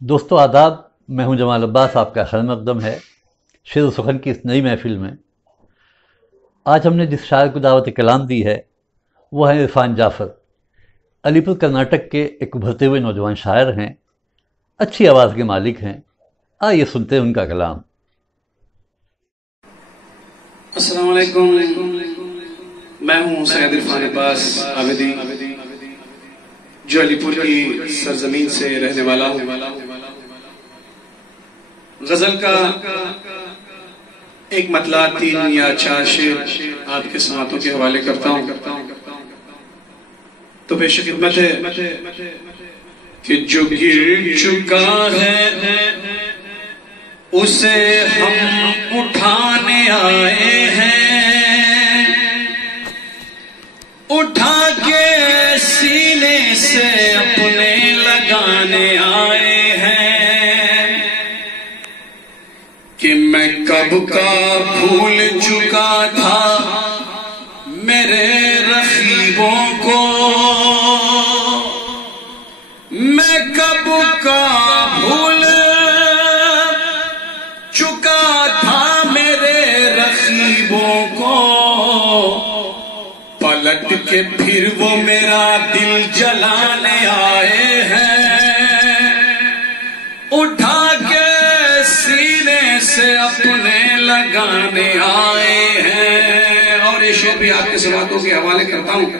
دوستو آداب، میں ہوں جمال عباس، آپ کا خیر مقدم ہے شعر و سخن کی اس نئی محفل میں۔ آج ہم نے جس شاعر کو دعوت کلام دی ہے وہ ہے عرفان جعفر۔ علی پور کرناٹک کے ایک ابھرتے ہوئے نوجوان شاعر ہیں، اچھی آواز کے مالک ہیں۔ آئیے سنتے ہیں ان کا کلام۔ السلام علیکم، میں ہوں سید عرفان عباس عابدی، جو علی پور کی سرزمین سے رہنے والا ہوں۔ غزل کا ایک مطلع 3 یا 4 شعر آپ کے سماعتوں کے حوالے کرتا ہوں، تو پیش خدمت ہے کہ جو گر چکا ہے اسے ہم اٹھانے آئے ہیں، اٹھا کے سینے سے اپنے لگانے آئے ہیں، کہ میں کب کا بھول چکا تھا میرے رقیبوں کو، میں کب کا بھول چکا تھا میرے رقیبوں کو، پلٹ کے پھر وہ میرا دل جلانے آئے ہیں، اٹھا کے سینے سے اپنے لگانے آئے ہیں۔ اور یہ شعر بھی آپ کے سماعتوں کے حوالے کرتا ہوں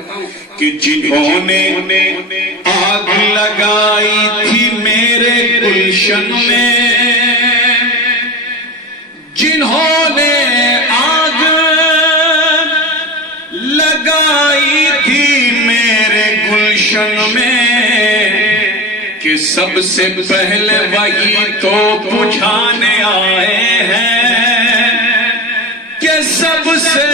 کہ جنہوں نے آگ لگائی تھی میرے گلشن میں، جنہوں نے آگ لگائی تھی میرے گلشن میں، کہ سب سے پہلے وہی تو بجھانے آئے ہیں، کہ سب سے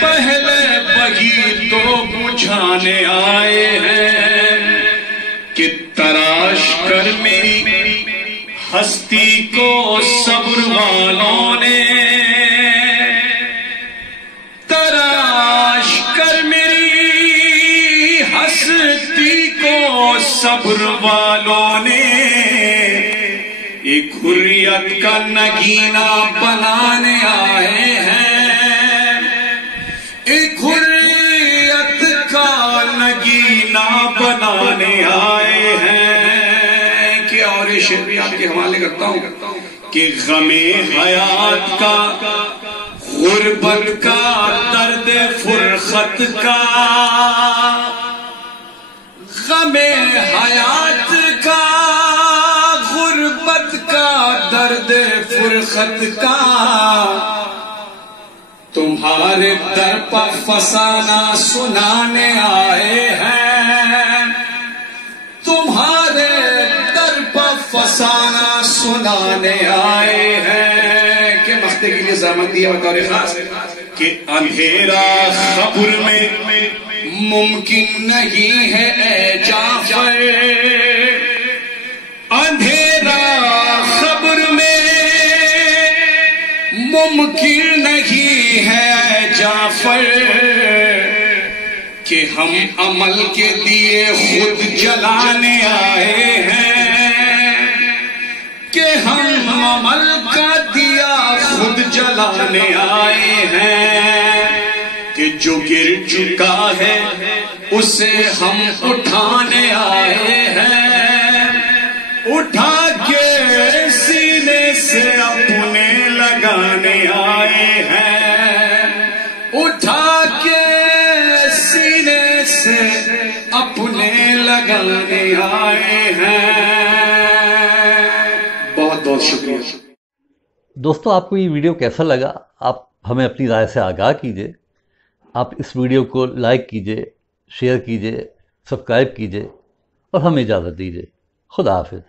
پہلے وہی تو بجھانے آئے ہیں، کہ تراش کر میری ہستی کو صبر والوں نے، تراش کر میری ہستی کو صبر والوں نے، ایک حریت کا نگینہ بنانے آئے ہیں، ایک حریت کا نگینہ بنانے آئے ہیں۔ کہ اور یہ شعر بھی آپ کے حوالے کرتا ہوں کہ غم حیات کا، غربت کا، درد فرقت کا، غم حیات کا، غربت کا، درد فرقت کا، تمہارے در پر فسانہ سنانے آئے ہیں، تمہارے در پر فسانہ سنانے آئے ہیں۔ کہ مقطع کے لیے زحمت دیا بطور خاص کہ اندھیرا خبر میں ممکن نہیں ہے اے جعفر، اندھیرا خبر میں ممکن نہیں ہے اے جعفر، کہ ہم عمل کے لیے خود جلانے آئے ہیں، کہ ہم عمل کا دیا خود جلانے آئے ہیں، کہ جو گر چکا ہے اسے ہم اٹھانے آئے ہیں، اٹھا کے سینے سے اپنے لگانے آئے ہیں، اٹھا کے سینے سے اپنے لگانے آئے ہیں۔ بہت بہت شکریہ۔ دوستو آپ کو یہ ویڈیو کیسا لگا؟ آپ ہمیں اپنی رائے سے آگاہ کیجئے۔ آپ اس ویڈیو کو لائک کیجئے، شیئر کیجئے، سبسکرائب کیجئے اور ہمیں اجازت دیجئے۔ خدا حافظ۔